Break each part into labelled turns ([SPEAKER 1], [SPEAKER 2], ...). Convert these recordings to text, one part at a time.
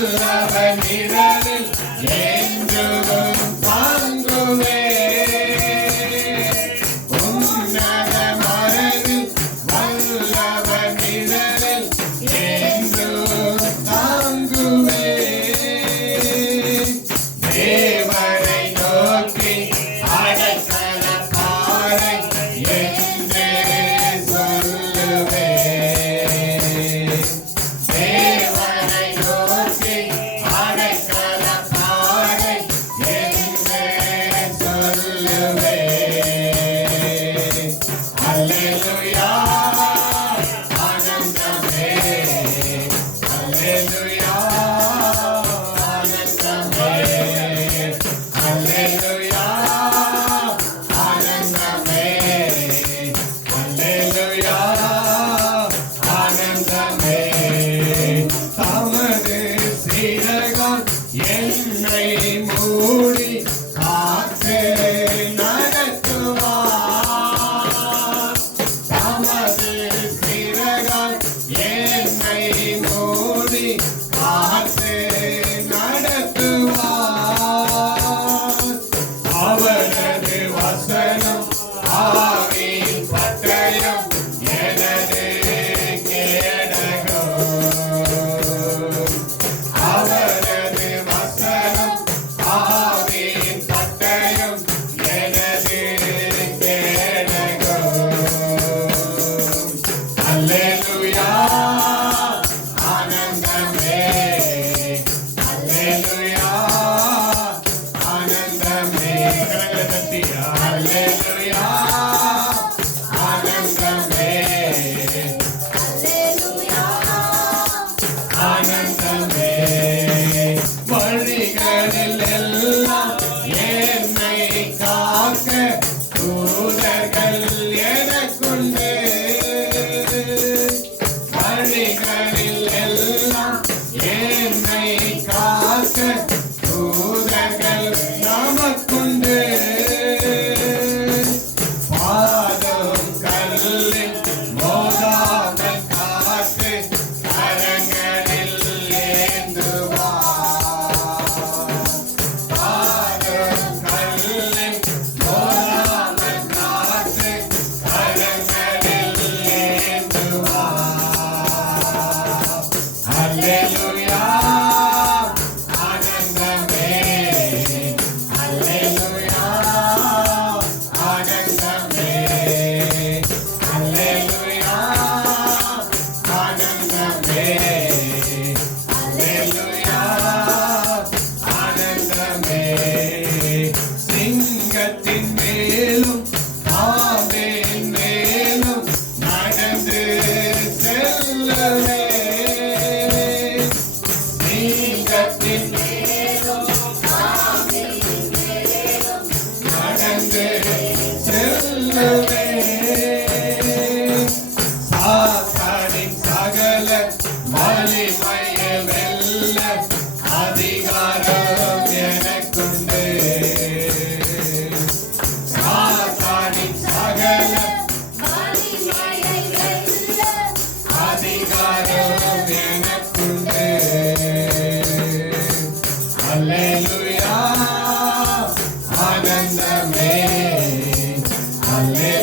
[SPEAKER 1] love. தீர்த்தமே தமது சிறகால் என்னை மூடி காத்து நடத்துவார். தமது சிறகால் என்னை மூடி காத்து நடத்துவார். அவரது வசனம் ஆவே மேல் Aleluia.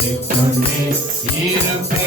[SPEAKER 1] துதித்துக் இருப்பேன்.